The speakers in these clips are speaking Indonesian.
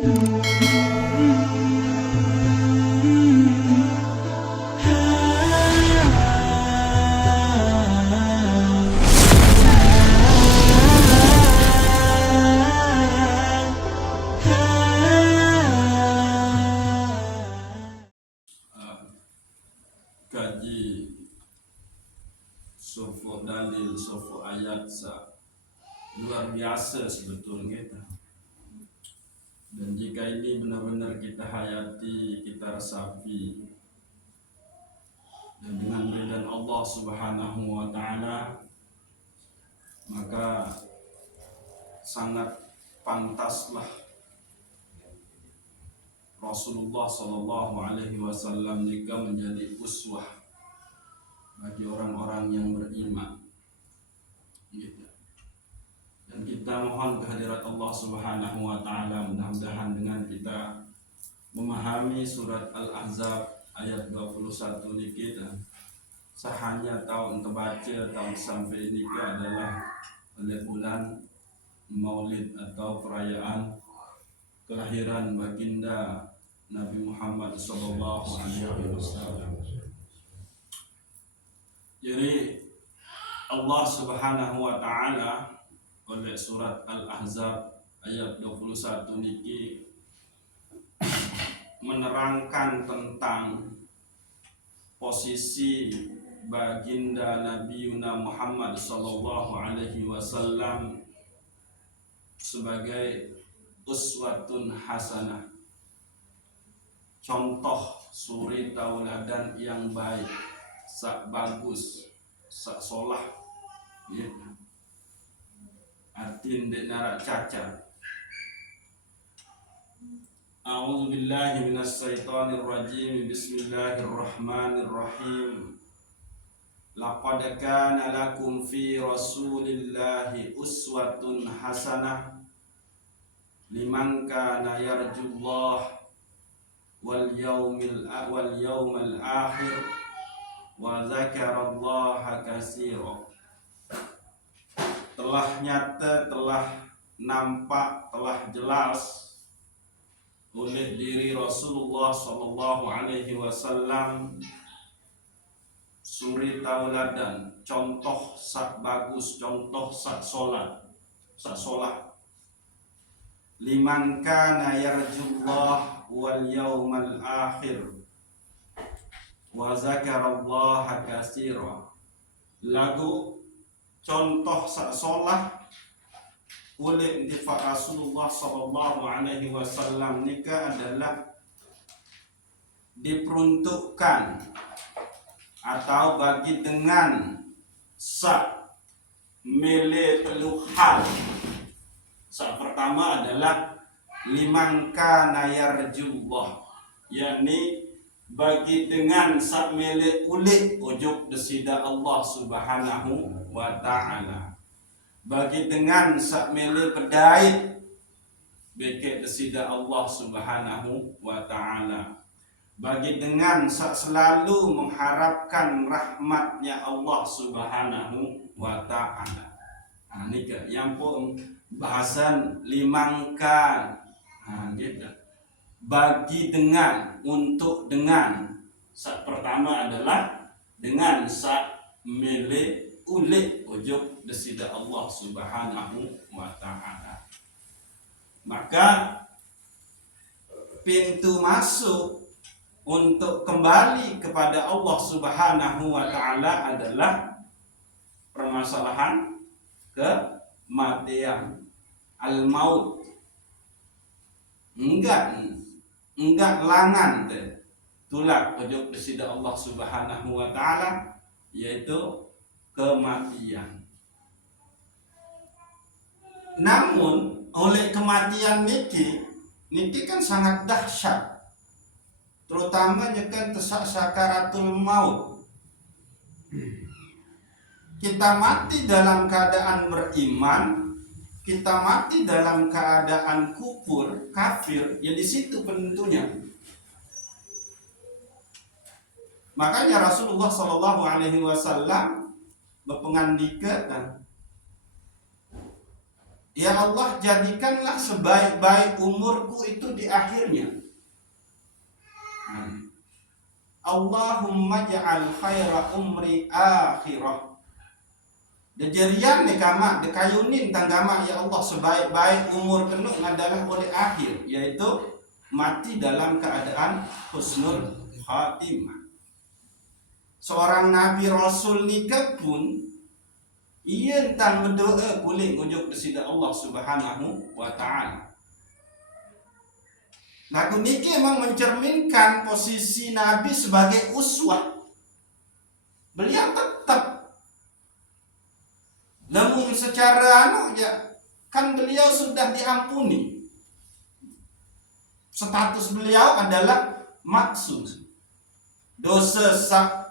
Kaji sofo dalil sofo ayat luar biasa sebetulnya. Dan jika ini benar-benar kita hayati, kita resapi, dan dengan ridha Allah Subhanahu wa Ta'ala, maka sangat pantaslah Rasulullah Sallallahu Alaihi Wasallam jika menjadi uswah bagi orang-orang yang beriman. Gitu. Dan kita mohon kehadirat Allah Subhanahu wa Ta'ala, mudah-mudahan dengan kita memahami surat Al-Ahzab ayat 21 ini kita sahanya tahun terbaca tahun sampai ini adalah oleh bulan Maulid atau perayaan kelahiran baginda Nabi Muhammad Sallallahu Alaihi Wasallam. Jadi Allah Subhanahu wa Ta'ala oleh surat Al-Ahzab ayat 21 niki menerangkan tentang posisi baginda Nabi Muhammad Sallallahu Alaihi Wasallam sebagai uswatun hasanah, contoh suri tauladan yang baik, sak bagus, sak solah, ya. Artin dek narak cacat. A'udzu billahi minas syaitonir rajim. Bismillahirrahmanirrahim. Laqad kana lakum fi rasulillahi uswatun hasanah liman kana yarjullah wal yawmal akhir wa dzakarallaha katsira. Telah nyata, telah nampak, telah jelas oleh diri Rasulullah Sallallahu Alaihi Wasallam suri tauladan, contoh sak bagus, contoh sak solat, sak solah. Liman kana yarjullah wal yawmal akhir wa zakarallaha katsira. Lagu contoh sak solah oleh Rasulullah Sallallahu Alaihi Wasallam nikah adalah diperuntukkan atau bagi dengan sak milik peluhan. Sak pertama adalah liman kana yarjullah, yakni bagi dengan sak milik ulik ujuk desida Allah Subhanahu wa Ta'ala, bagi dengan sak milik pedait beke desida Allah Subhanahu wa Ta'ala, bagi dengan sak selalu mengharapkan rahmatnya Allah Subhanahu wa Ta'ala. Nah, ini yang pun bahasan limangkan. Nah, gitu. Bagi dengan, untuk dengan. Sak pertama adalah dengan sak milik ulik ujuk desida Allah Subhanahu wa Ta'ala. Maka pintu masuk untuk kembali kepada Allah Subhanahu wa Ta'ala adalah permasalahan kematian, al-maut. Enggak langan tulak ujuk desida Allah Subhanahu wa Ta'ala, yaitu kematian. Namun oleh kematian niki kan sangat dahsyat, terutama nyekan tesak sakaratul maut. Kita mati dalam keadaan beriman, kita mati dalam keadaan kufur, kafir, ya di situ penentunya. Makanya Rasulullah Shallallahu Alaihi Wasallam berpengandika dan Ya Allah, jadikanlah sebaik-baik umurku itu di akhirnya. Allahumma ja'al khaira umri akhirah. Dejerian ni kama dekayunin tanggama ya Allah, sebaik-baik umur penuh adalah oleh akhir, yaitu mati dalam keadaan husnul khatimah. Seorang nabi rasul nikah pun ia entang berdoa boleh ujuk kesida Allah Subhanahu wa taala. Lagu niki memang mencerminkan posisi nabi sebagai uswah. Beliau tetap namun secara kan beliau sudah diampuni. Status beliau adalah maksum. Dosa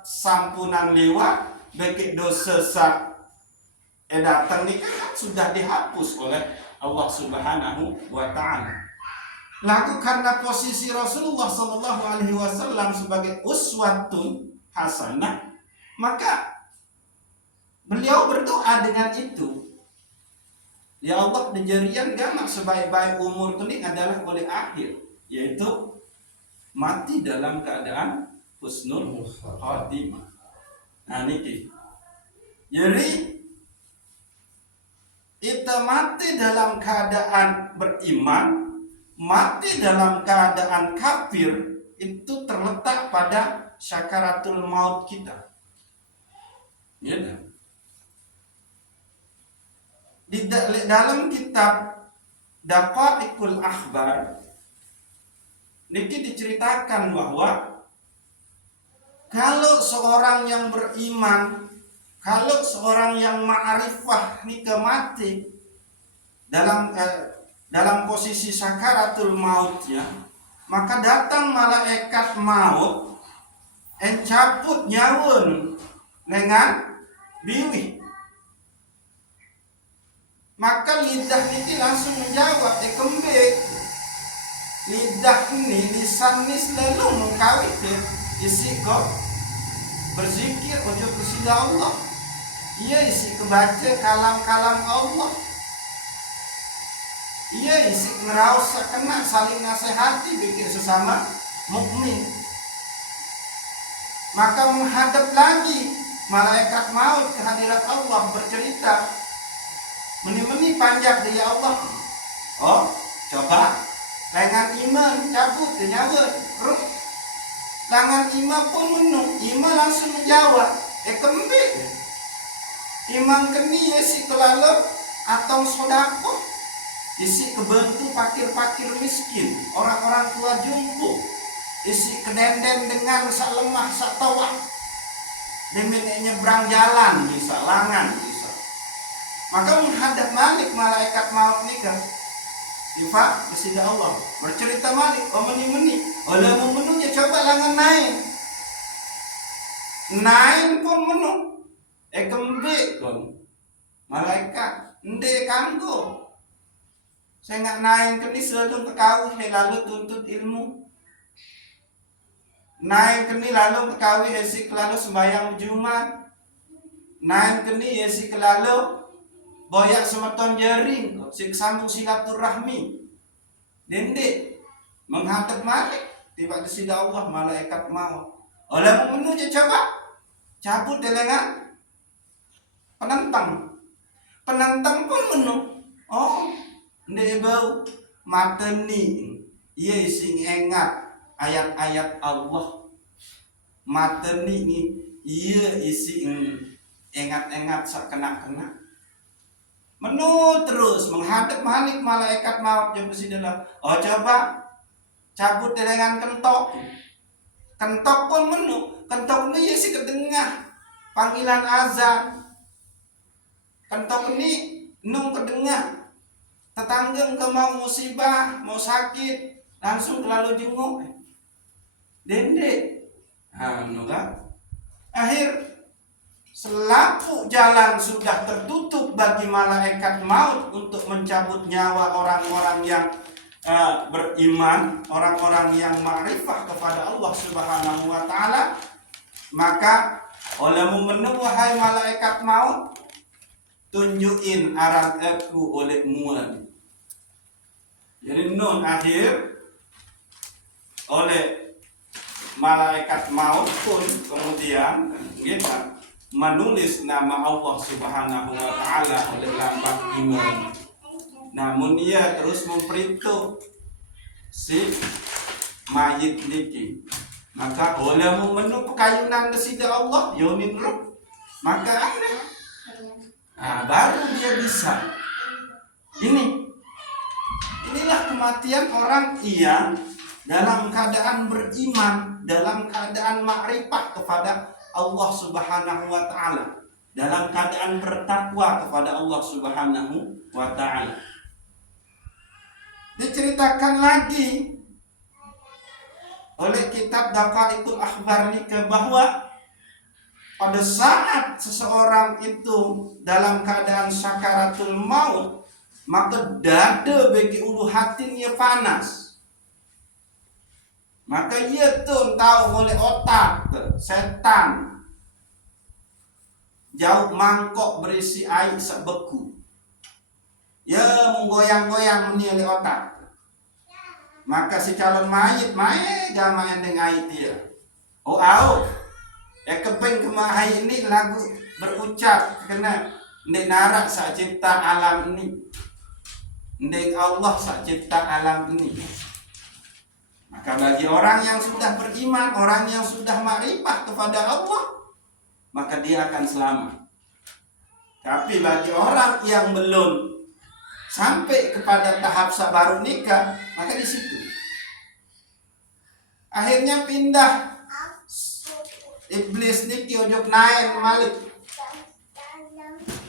sampunan lewat, baik dosa datang ni kan sudah dihapus oleh Allah Subhanahu wa taala. Lalu karena posisi Rasulullah sallallahu alaihi wasallam sebagai uswatun hasanah, maka beliau berdoa dengan itu. Ya Allah, dejerian gamak sebaik-baik umur ini adalah oleh akhir, yaitu mati dalam keadaan husnul khatimah. Nah niki. Jadi kita mati dalam keadaan beriman, mati dalam keadaan kafir itu terletak pada syakaratul maut kita. Ya kan? Di dalam kitab Daqaiqul Akhbar niki diceritakan bahwa kalau seorang yang beriman, kalau seorang yang ma'rifah nika mati dalam posisi sakaratul mautnya, maka datang malaikat maut encabut nyawun dengan biwih. Maka lidah ini langsung menjawab, kembali lidah ini lisan ini selalu mengkawit isi kok berzikir ojo kesida Allah. Ia isi kebaca kalam-kalam Allah. Ia isi ngerasa kena saling nasihati bikin sesama mukmin. Maka menghadap lagi malaikat maut ke hadirat Allah bercerita, meni-meni panjang dia Allah. Oh, coba lengan iman cabut ke nyawa. Lengan iman pun menung. Iman langsung menjawab, kembik. Iman keni isi kelalap atau sodako. Isi kebantu pakir-pakir miskin, orang-orang tua jumbo. Isi kedenden dengan sak lemah, sak tawah. Demi nyebrang jalan bisa, langan bisa. Maka menghadap Malik malaikat maut nikah. Ifa kesida Allah bercerita Malik, meni-meni oleh memenuhnya coba langan naik pun menung kembik kon malaikat ndek kanggo saya nggak naik ke ni sedang kekawih lalu tuntut ilmu, naik ke ni lalu kekawih esik lalu sembahyang Jumat, naik ke ni esik lalu boyak semeton jaring, sambung silaturahmi. Dendek menghadap Malik, tiba kesida Allah malaikat maut. Oleh memenuhnya coba cabut lengan penentang. Penentang pun menung. Oh, ndek bau mata ni. Ia sing ingat ayat-ayat Allah. Mata ni ia isi ingat-ingat sak kena-kena. Menu terus menghadap Malik malaikat maut yang bersidalah. Oh coba cabut dengan kentok. Kentok pun menu. Kentok ini si kedengah panggilan azan. Kentok ini nung kedengah. Tetangga ke mau musibah, mau sakit, langsung lalu jenguk. Dendek. Akhir selapu jalan sudah tertutup bagi malaikat maut untuk mencabut nyawa orang-orang yang beriman, orang-orang yang ma'rifah kepada Allah Subhanahu wa taala, maka olehmu menunggu wahai malaikat maut, tunjukin arang aku oleh mual. Jadi nun akhir oleh malaikat maut pun kemudian kita menulis nama Allah Subhanahu wa taala oleh lambat iman. Namun ia terus memperintah si mayit niki. Maka oleh memenuh kekayunan kesida Allah yomin ruh. Maka ada baru dia bisa. Inilah kematian orang yang dalam keadaan beriman, dalam keadaan makrifah kepada Allah Subhanahu wa taala, dalam keadaan bertakwa kepada Allah Subhanahu wa taala. Diceritakan lagi oleh kitab Daqaiqul Akhbar Nika bahwa pada saat seseorang itu dalam keadaan sakaratul maut, maka dada bagi ulu hatinya panas. Maka ia tuh tahu oleh otak setan jauh mangkok berisi air sebeku. Ya menggoyang-goyang oleh otak. Maka si calon mayit gamayan dengan air dia. Kepeng kemahai ini lagu berucap kena ndek narak sak cipta alam ini. Ndek Allah sak cipta alam ini. Maka bagi orang yang sudah beriman, orang yang sudah makrifah kepada Allah, maka dia akan selamat. Tapi bagi orang yang belum sampai kepada tahap sabaru nikah, maka di situ akhirnya pindah iblis niki ojok naik malik.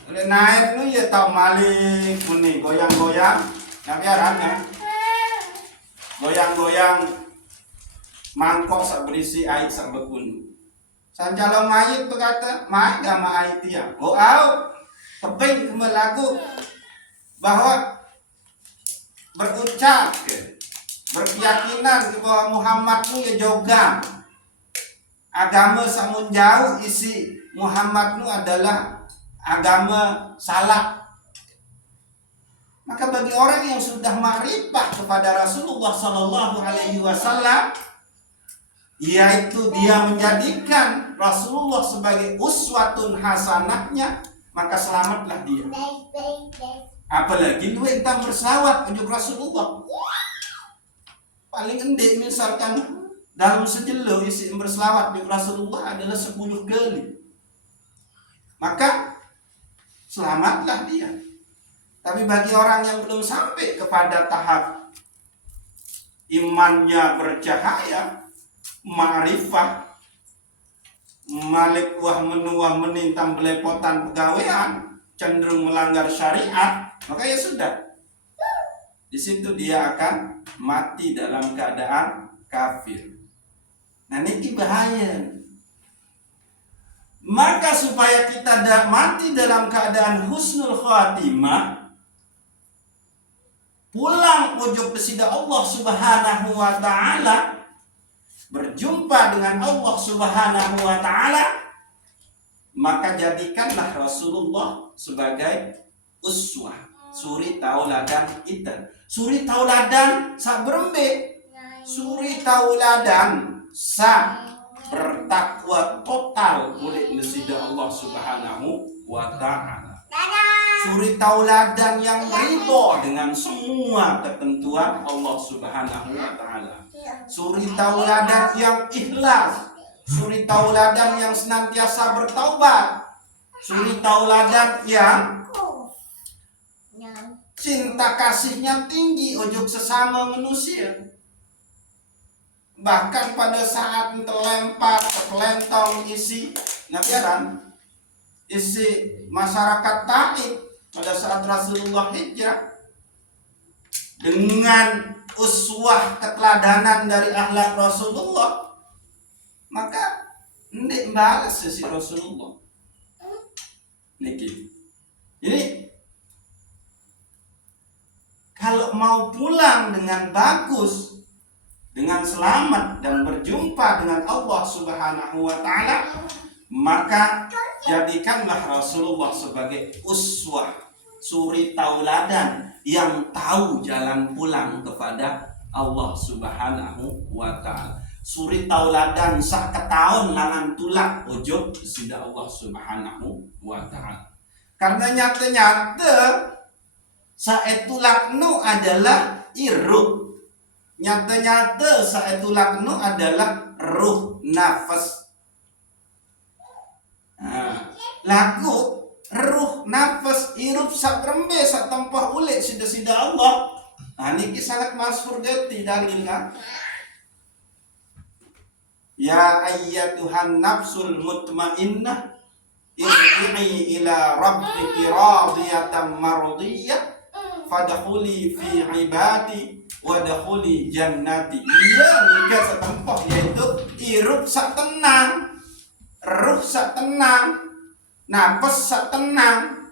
Oleh naik nu ya tahu malik kuning goyang-goyang, tapi arahnya goyang-goyang mangkok sak berisi air sak bekun. Sanjalong mayit berkata, "Mai gak ma air dia." Keping melaku bahwa berucap berkeyakinan bahwa Muhammad nu ya jogang. Agama samun jauh isi Muhammad nu adalah agama salah. Maka bagi orang yang sudah makrifah kepada Rasulullah Sallallahu Alaihi Wasallam, yaitu dia menjadikan Rasulullah sebagai uswatun hasanahnya, maka selamatlah dia. Apalagi lu entah berselawat untuk Rasulullah. Paling endek misalkan dalam sejelo isi berselawat di Rasulullah adalah 10 kali. Maka selamatlah dia. Tapi bagi orang yang belum sampai kepada tahap imannya bercahaya, ma'rifah, malik wah menuah menintang belepotan pegawaian, cenderung melanggar syariat, maka ya sudah. Di situ dia akan mati dalam keadaan kafir. Nah ini bahaya. Maka supaya kita mati dalam keadaan husnul khatimah, pulang ujung pesida Allah Subhanahu wa taala, berjumpa dengan Allah Subhanahu wa taala, maka jadikanlah Rasulullah sebagai uswah, suri tauladan kita. Suri tauladan sa berembe, suri tauladan sa bertakwa total oleh mesida Allah Subhanahu wa taala. Suri tauladan yang ridho dengan semua ketentuan Allah Subhanahu wa taala. Suri tauladan yang ikhlas, suri tauladan yang senantiasa bertaubat, suri tauladan yang cinta kasihnya tinggi ujung sesama manusia. Bahkan pada saat terlempar terlentong isi nabiaran, isi masyarakat Taif pada saat Rasulullah hijrah, dengan uswah keteladanan dari akhlak Rasulullah, maka ndik balas si Rasulullah. Niki. Jadi kalau mau pulang dengan bagus, dengan selamat dan berjumpa dengan Allah Subhanahu wa taala, Maka jadikanlah Rasulullah sebagai uswah, suri tauladan yang tahu jalan pulang kepada Allah Subhanahu wa ta'ala. Suri tauladan sak ketaon langan tulak ojo sida Allah Subhanahu wa ta'ala. Karena nyata-nyata saetulaknu adalah iruk. Nyata-nyata saetulaknu adalah ruh nafas. Lagu ruh nafas irup sak rembe sak tempah ulik sida-sida Allah. Niki sangat masyhur gati dalil kan. Ya ayyatuhan nafsul mutmainnah irji'i ila rabbiki radiyatan mardiyah fadkhuli fi ibadi wadkhuli jannati. Iya nika sak tempah yaitu irup sak tenang, ruh sak tenang, napas sak tenang.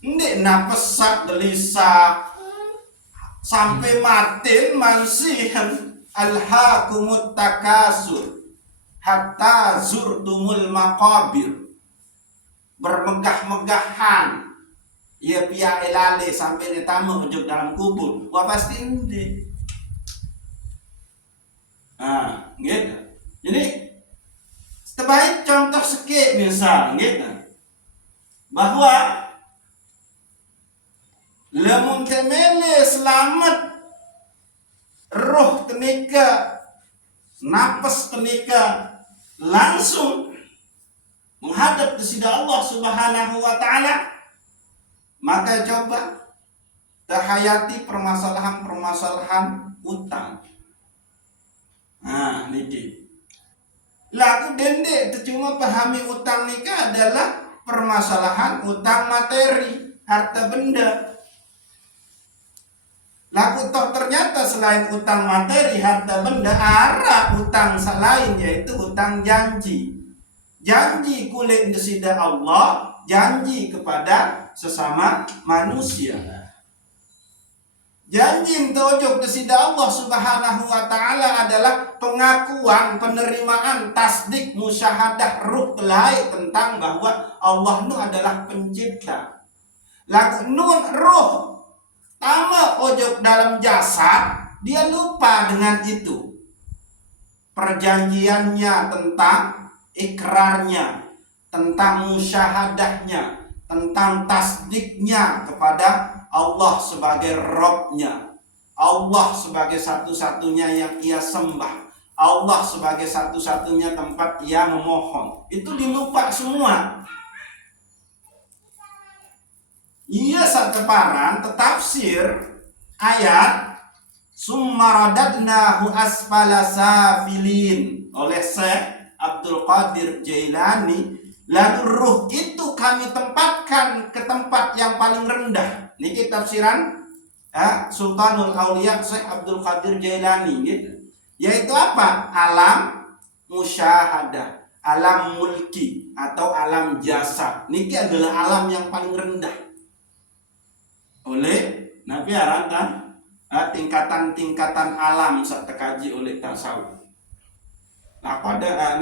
Ndek napas sak gelisah sampai matin mansihan alhaakumut takasur hatta zurtumul maqabir. Bermegah-megahan ya pia elale sampai ditamu ujuk dalam kubur. Wah pasti ndek. Gitu. Jadi terbaik contoh sikit misal gitu, bahwa lamun temele selamat roh tenika napas tenika langsung menghadap kepada Allah Subhanahu wa ta'ala, maka coba terhayati permasalahan-permasalahan utang. Niki laku dende itu cuma pahami utang nikah adalah permasalahan utang materi, harta benda. Laku toh ternyata selain utang materi, harta benda, ada utang selain yaitu utang janji. Janji kulit kesida Allah, janji kepada sesama manusia. Janji untuk kesida Allah Subhanahu wa ta'ala adalah pengakuan, penerimaan, tasdik, musyahadah, ruh telai tentang bahwa Allah itu adalah pencipta. Lagu nun ruh tama ojok dalam jasad, dia lupa dengan itu. Perjanjiannya tentang ikrarnya, tentang musyahadahnya, tentang tasdiknya kepada Allah sebagai Rabb-nya, Allah sebagai satu-satunya yang ia sembah, Allah sebagai satu-satunya tempat ia memohon. Itu dilupa semua. Ia sateparan tetafsir ayat summa radadnahu asfala safilin oleh Syekh Abdul Qadir Jailani. Lalu ruh itu kami tempatkan ke tempat yang paling rendah. Niki tafsiran Sultanul Auliya Syekh Abdul Qadir Jailani gitu. Yaitu apa? Alam musyahadah, alam mulki atau alam jasad. Niki adalah alam yang paling rendah. Oleh Nabi arahkan tingkatan-tingkatan alam saat terkaji oleh tasawuf. Nah pada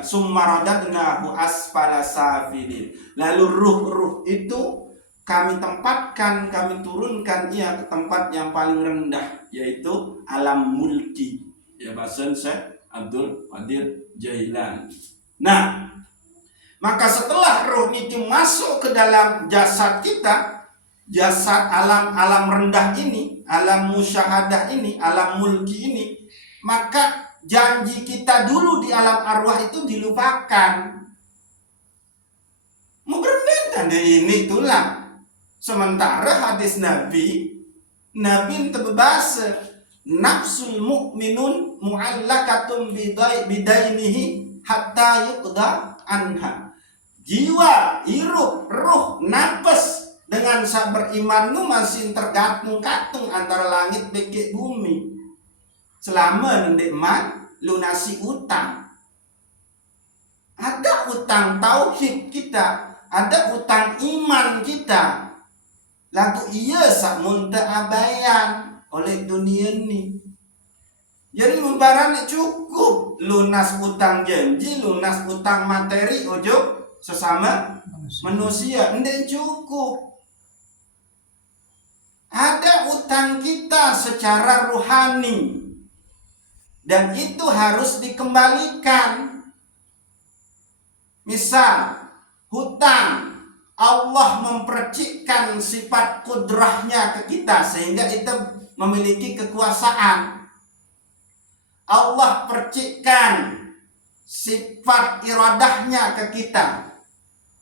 summaradadnahu asfala safilin. Lalu ruh-ruh itu kami tempatkan, kami turunkan ia ke tempat yang paling rendah, yaitu alam mulki. Ya bahasa Syekh Abdul Qadir Jailani. Nah, maka setelah ruh itu masuk ke dalam jasad kita, jasad alam rendah ini, alam musyahadah ini, alam mulki ini, maka janji kita dulu di alam arwah itu dilupakan. Mau berbeda ini itulah. Sementara hadis Nabi terbahasa nafsul mu'minun mu'allakatun bidainihi hatta yuqda anha. Jiwa, iruh, ruh, nafas dengan sabar imanmu masih tergantung-gantung antara langit beki bumi. Selama nendekman lunasi utang. Ada utang tauhid kita, ada utang iman kita. Lagu iya sak munta abayan oleh dunia ini. Jadi membarane cukup lunas utang janji, lunas utang materi ojo sesama manusia. Ndek cukup. Ada utang kita secara rohani dan itu harus dikembalikan. Misal hutang, Allah mempercikkan sifat kudrahnya ke kita sehingga kita memiliki kekuasaan. Allah percikkan sifat iradahnya ke kita.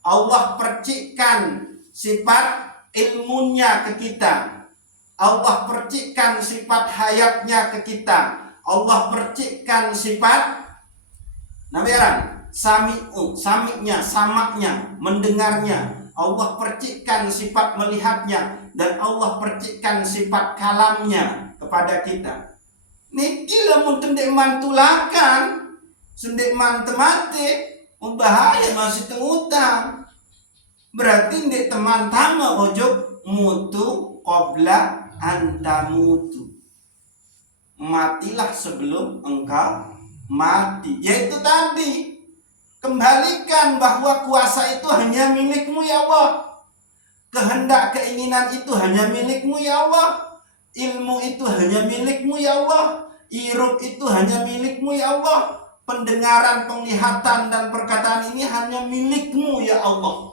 Allah percikkan sifat ilmunya ke kita. Allah percikkan sifat hayatnya ke kita. Allah percikkan sifat nabiran sami'nya, samaknya, mendengarnya. Allah percikkan sifat melihatnya dan Allah percikkan sifat kalamnya kepada kita. Niki lamun tendek mantulakan, sendek mante membahaya masih tengutang. Berarti ndek teman tama ojo mutu qabla antamutu. Matilah sebelum engkau mati. Yaitu tadi, kembalikan bahwa kuasa itu hanya milikmu ya Allah. Kehendak keinginan itu hanya milikmu ya Allah. Ilmu itu hanya milikmu ya Allah. Irub itu hanya milikmu ya Allah. Pendengaran, penglihatan dan perkataan ini hanya milikmu ya Allah.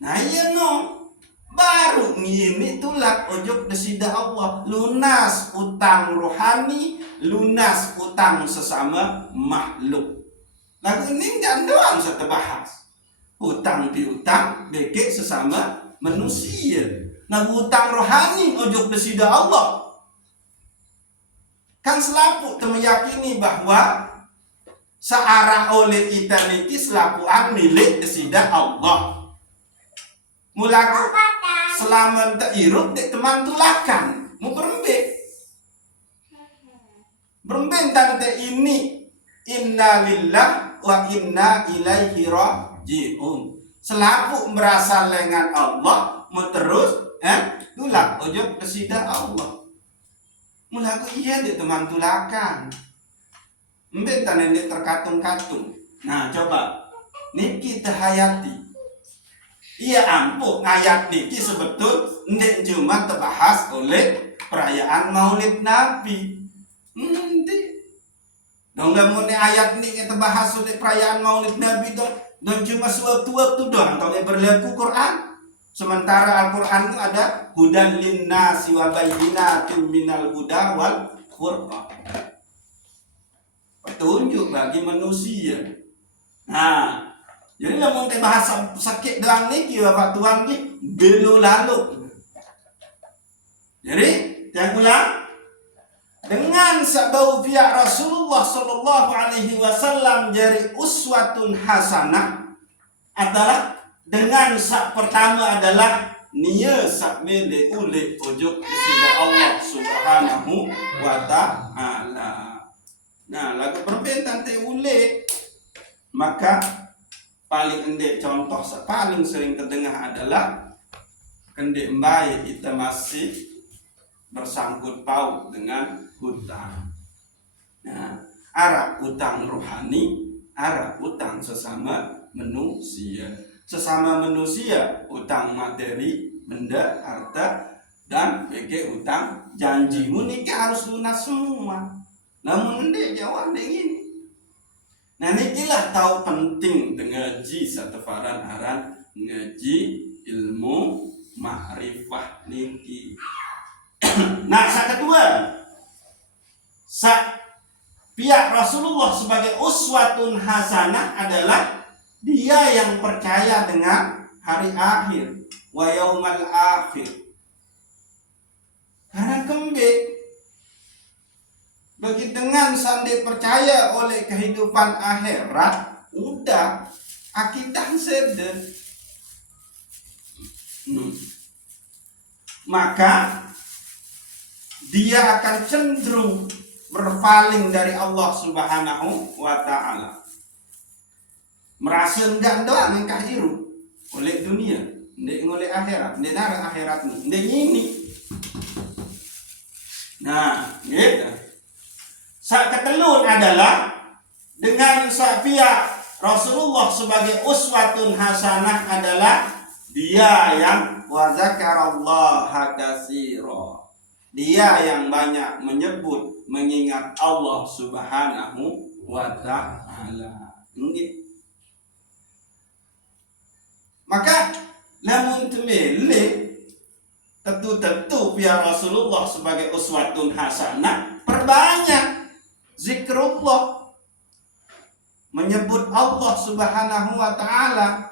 Nah iya no. Baru ini tulak ojok desida Allah. Lunas utang rohani, lunas utang sesama makhluk. Lagu ini jangan doang saya bahas. Utang piutang beke sesama manusia. Nah utang rohani ojok desida Allah. Kan selaku meyakini bahwa searah oleh kita niki selapuan milik desida Allah. Mulaku selaman tak iruk dek teman tulakan mu berembek tante ini inna lillah wa inna ilaihi raji'un. Selaku merasa lengan Allah mu terus tulak ojo kesida Allah. Mulaku iya dek teman tulakan mbek tane dek terkatung-katung. Nah coba niki hayati. Iya ampun ayat niki sebetul ndek cuma terbahas oleh perayaan Maulid Nabi. Dong lamun ayat niki terbahas oleh perayaan Maulid Nabi dong cuma sewaktu-waktu dong tong berlaku Quran. Sementara Al-Quran itu ada hudan linnasi wa bayyinatin minal huda wal furqan. Petunjuk bagi manusia. Nah, jadi lamun teh bahasa sakit dalam niki Bapak Tuhan ni belu lalu. Jadi yang ulang dengan sabau pihak Rasulullah sallallahu alaihi wasallam jadi uswatun hasanah adalah dengan sak pertama adalah niat sak mele ule ojok kepada Allah Subhanahu wa taala. Nah, lagu perbentan teh ule maka paling endek contoh paling sering terdengar adalah kendek mbae kita masih bersangkut paut dengan hutang. Nah, arah hutang rohani, arah hutang sesama manusia. Sesama manusia utang materi, benda, harta dan bagi utang janjimu ini harus lunas semua. Namun endek jawab ini. Nah inilah tahu penting ngaji satu faran aran ngaji ilmu ma'rifah niki. Nah yang kedua, pihak Rasulullah sebagai uswatun hasanah adalah dia yang percaya dengan hari akhir wa yaumal akhir. Karena bagi dengan sandi percaya oleh kehidupan akhirat, udah akidah sedih. Maka dia akan cenderung berpaling dari Allah Subhanahu wa taala. Merasa enggak doang yang kahiru oleh dunia, ndek oleh akhirat, ndek nara akhirat ndek ini. Nah, gitu. Sak ketelun adalah dengan sapia Rasulullah sebagai uswatun hasanah adalah dia yang wa dzakarallaha katsira. Dia yang banyak menyebut mengingat Allah Subhanahu wa taala. Maka namun temele tentu pihak Rasulullah sebagai uswatun hasanah perbanyak zikrullah, menyebut Allah Subhanahu wa taala,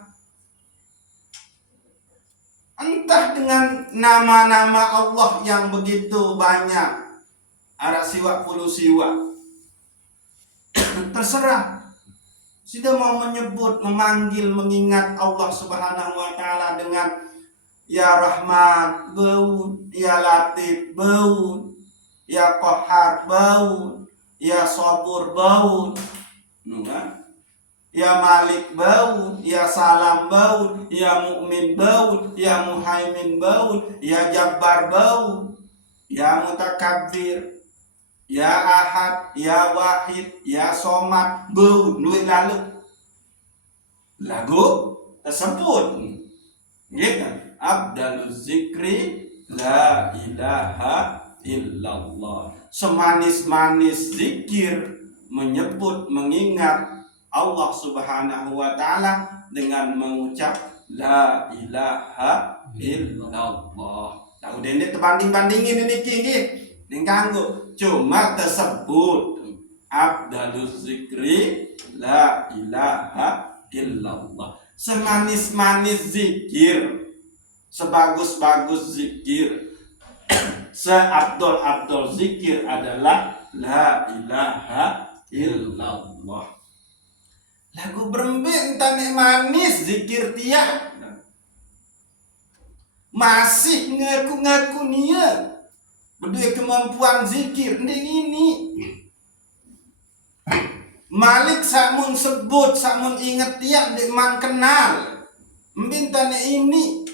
entah dengan nama-nama Allah yang begitu banyak, ada siwa puluh siwa, terserah. Sudah mau menyebut, memanggil, mengingat Allah Subhanahu wa taala dengan ya Rahman baun, ya Latif baun, ya Qahar baun, ya Sabur baun, ya Malik baun, ya Salam baun, ya Mu'min baun, ya Muhaimin baun, ya Jabbar baun, ya Mutakabbir, ya Ahad, ya Wahid, ya Somad baun. Duit lagu tersebut gitu. Abdaluz zikri la ilaha illallah. Semanis-manis zikir menyebut mengingat Allah Subhanahu wa taala dengan mengucap la ilaha illallah. Tahu dene banding-bandingin ini nggih. Ning kanggo cuma tersebut abdaluz zikri la ilaha illallah. Semanis-manis zikir, sebagus-bagus zikir, seabdol-abdol zikir adalah la ilaha illallah. Lagu berembing tanek manis zikir tiap masih ngaku-ngaku nia berdua kemampuan zikir ini. Malik samun sebut, samun inget tiap dek man kenal mbintane ini.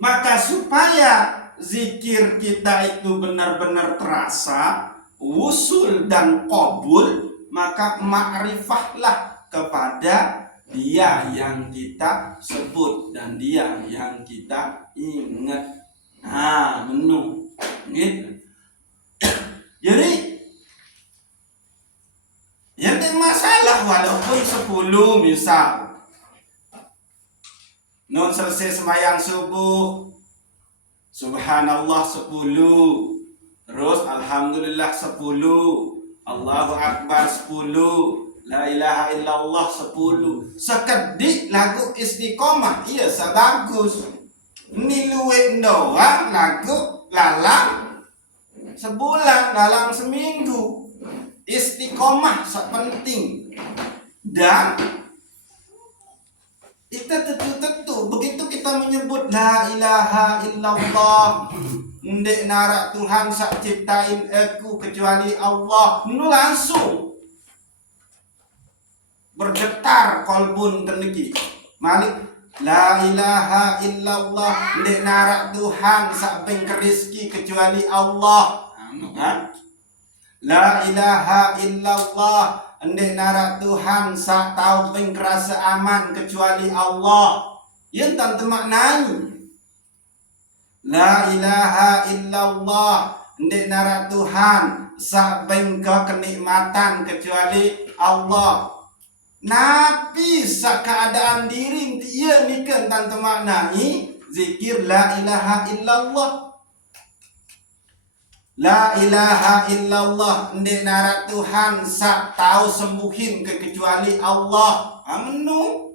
Maka supaya zikir kita itu benar-benar terasa wusul dan qabul, maka ma'rifahlah kepada dia yang kita sebut dan dia yang kita ingat. Menu gitu. Jadi yang masalah walaupun 10 misal non selesai sembahyang subuh subhanallah 10, terus alhamdulillah 10, Allahu akbar 10, la ilaha illallah 10, sekedik lagu istiqomah iya sebagus ini luwek doang lagu lalang sebulan dalam seminggu. Istiqomah sepenting dan kita tentu begitu kita menyebut la ilaha illallah ndek narak Tuhan sak ciptain aku kecuali Allah, nu langsung bergetar kolbun teniki Malik la ilaha illallah ndek narak Tuhan sak bengker rizki kecuali Allah. La ilaha illallah ndek nara Tuhan sak tau ping kerasa aman kecuali Allah. Yen tantu maknai la ilaha illallah ndek nara Tuhan sak ping kenikmatan kecuali Allah. Napi sak keadaan diri ieu nikeun tantu maknai zikir la ilaha illallah. La ilaha illallah ndek nara Tuhan sak tahu sembuhin kecuali Allah. Amnu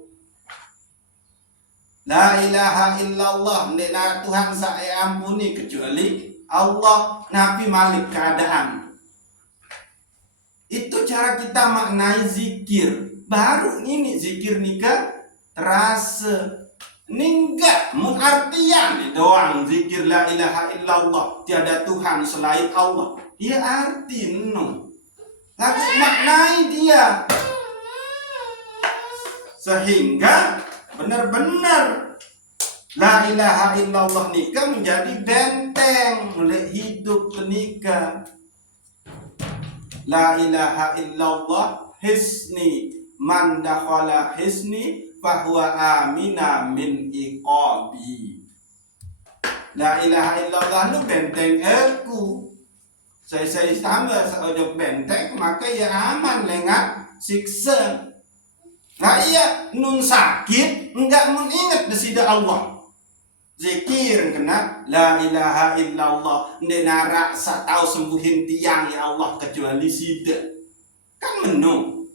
la ilaha illallah ndek nara Tuhan sak ampuni kecuali Allah. Nabi Malik keadaan itu cara kita maknai zikir. Baru ini zikir nikah terasa. Ini enggak mengartian doang zikir la ilaha illallah tiada Tuhan selain Allah. Dia arti no. Lalu maknai dia. Sehingga benar-benar La ilaha illallah nika menjadi benteng oleh hidup nika. La ilaha illallah hisni man dakhala hisni fahuwa amina min iqabi. La ilaha illallah nu benteng aku. Saya tambah seojo benteng maka ya aman lengan siksa. Nah iya nun sakit enggak mengingat desida Allah. Zikir kena la ilaha illallah ndek narak sak tau sembuhin tiang ya Allah kecuali sida. Kan menu.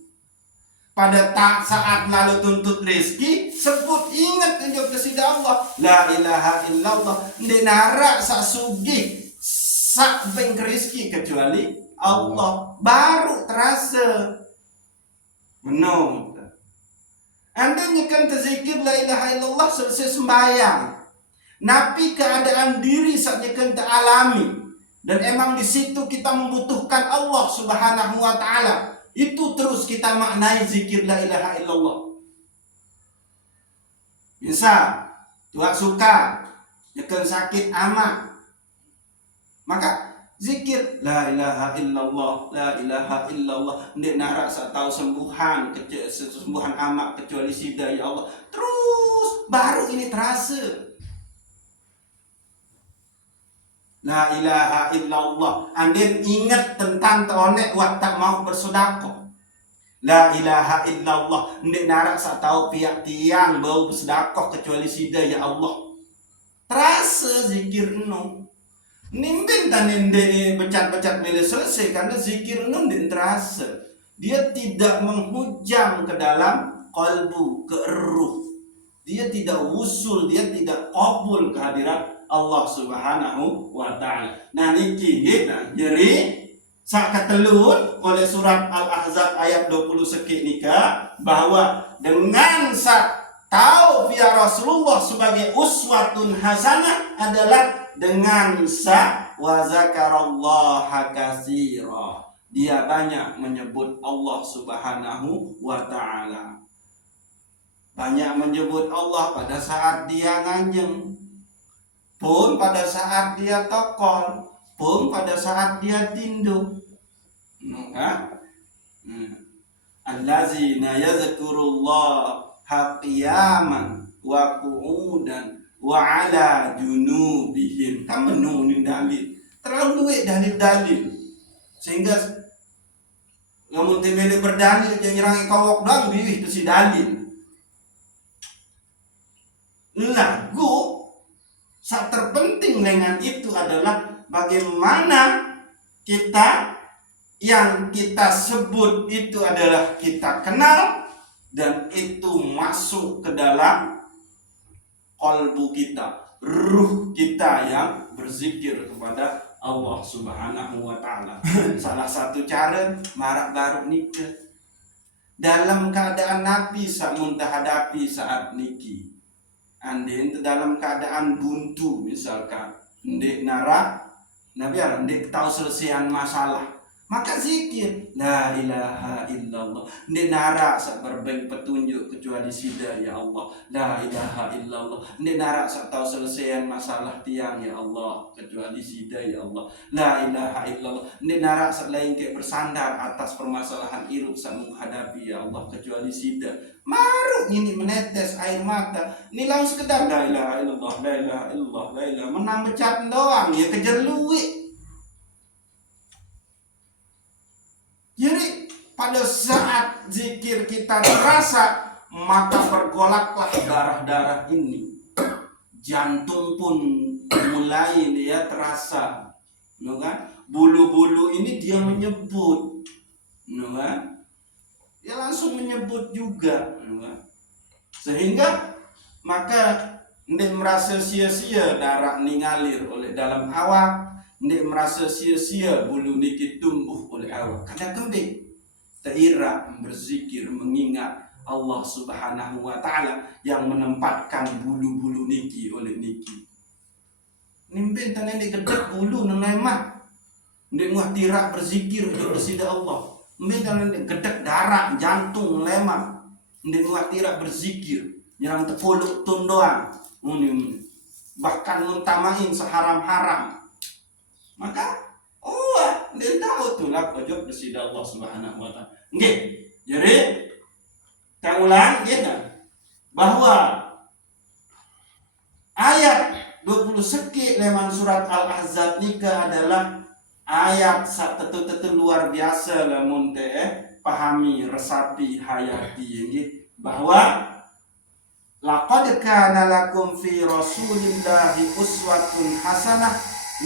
Pada saat lalu tuntut rezeki sebut ingat tunjuk kesida Allah la ilaha illallah ndek narak sak sugih sak beng rezeki kecuali Allah baru terasa menu. Anda nyekan terzikir la ilaha illallah selesai sembahyang. Napi keadaan diri saat nyekan alami. Dan emang di situ kita membutuhkan Allah Subhanahu wa taala. Itu terus kita maknai zikir la ilaha illallah. Bisa tuak suka nyekan sakit amat. Maka zikir la ilaha illallah, la ilaha illallah. Ndek narak sak tahu sembuhan amak kecuali sida ya Allah. Terus baru ini terasa. La ilaha illallah. Andin ingat tentang tonek waktu mau bersedekah. La ilaha illallah. Ndek narak sak tahu pihak tiang bau bersedekah kecuali sida ya Allah. Terasa zikir no. Nimbin tan ende becat-becat milik selesai karena zikir nun din terasa. Dia tidak menghujam ke dalam kalbu, ke ruh. Dia tidak usul, dia tidak qabul kehadiran Allah Subhanahu wa taala. Nah niki jadi sak ketelut oleh surat Al-Ahzab ayat 20 sekit nika bahwa dengan sak tahu via Rasulullah sebagai uswatun hasanah adalah dengan sa wa zakarallaha katsira. Dia banyak menyebut Allah Subhanahu wa taala. Banyak menyebut Allah pada saat dia nganjeng, pun pada saat dia tokol, pun pada saat dia tindu. Allazina yadhkurullaha qiyaman wa qu'udan wa ala junubihim. Kan menunggu dalil. Terlalu duit dalil-dalil. Sehingga ngamun temele berdalil yang nyerangi kawok doang biwih itu si dalil. Lagu sak terpenting dengan itu adalah bagaimana kita yang kita sebut itu adalah kita kenal dan itu masuk ke dalam qalbu kita, ruh kita yang berzikir kepada Allah Subhanahu wa taala. Salah satu cara marak baru nikah dalam keadaan Nabi saat muntahadapi saat niki. Andin dalam keadaan buntu misalkan ndek nara Nabi ndek tahu selesaian masalah maka zikir la ilaha illallah ndek nara sak berbeng petunjuk kecuali sida ya Allah la ilaha illallah ndek nara sak tahu selesaian masalah tiang ya Allah kecuali sida ya Allah la ilaha illallah ndek nara sak lain ke bersandar atas permasalahan irup sak menghadapi ya Allah kecuali sida. Maru ini menetes air mata. Nilang sekedar la ilaha illallah, la ilaha illallah, la ilaha menang becat doang ya kejar luwi. Jadi pada saat zikir kita terasa maka bergolaklah darah-darah ini. Jantung pun mulai dia terasa. Kan? Bulu-bulu ini dia menyebut. Kan? Dia langsung menyebut juga, sehingga maka ndek merasa sia-sia darah ningalir oleh dalam awak, ndek merasa sia-sia bulu niki tumbuh oleh awak. Kada kembali teira berzikir mengingat Allah Subhanahu wa taala yang menempatkan bulu-bulu niki oleh niki. Nimbin tanah ndek gedek bulu nang lemah, ndek muah tira berzikir bersida Allah. Mungkin gedek darah, jantung, lemak, ndek muat tira berzikir. Yang tepuluk tun doang. Bahkan nguntamain seharam-haram. Maka dia tahu tuh lah pojok desida Allah Subhanahu wa taala. Nggih. Jadi kita ulang gitu bahwa ayat 20 seki leman surat Al-Ahzab nikah adalah ayat tetu-tetu luar biasa lamun teh pahami resapi hayati nggih bahwa laqad kana lakum fi rasulillahi uswatun hasanah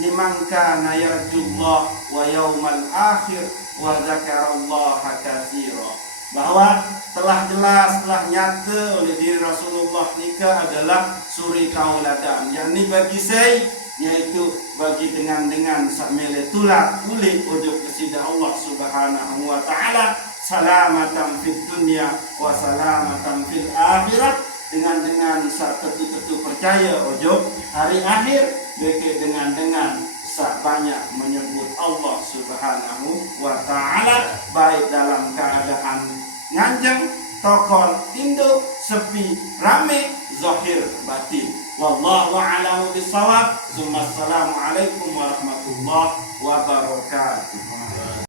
liman kana yarjullah wa yaumal akhir wa dzakarallaha katsira. Bahwa telah jelas, telah nyata oleh diri Rasulullah nikah adalah suri kauladan. Yang ini bagi saya, yaitu bagi dengan sakmele tulak uli ujug kesida Allah Subhanahu wa taala salamatan fid dunya wa salamatan fil akhirat, dengan tetu-tetu percaya ujug hari akhir, dengan sak banyak menyebut Allah Subhanahu wa taala baik dalam keadaan nganjeng, tokol, induk, sepi, rame, zahir, batin. Wallahu a'lamu bissawab. Assalamualaikum warahmatullahi wabarakatuh.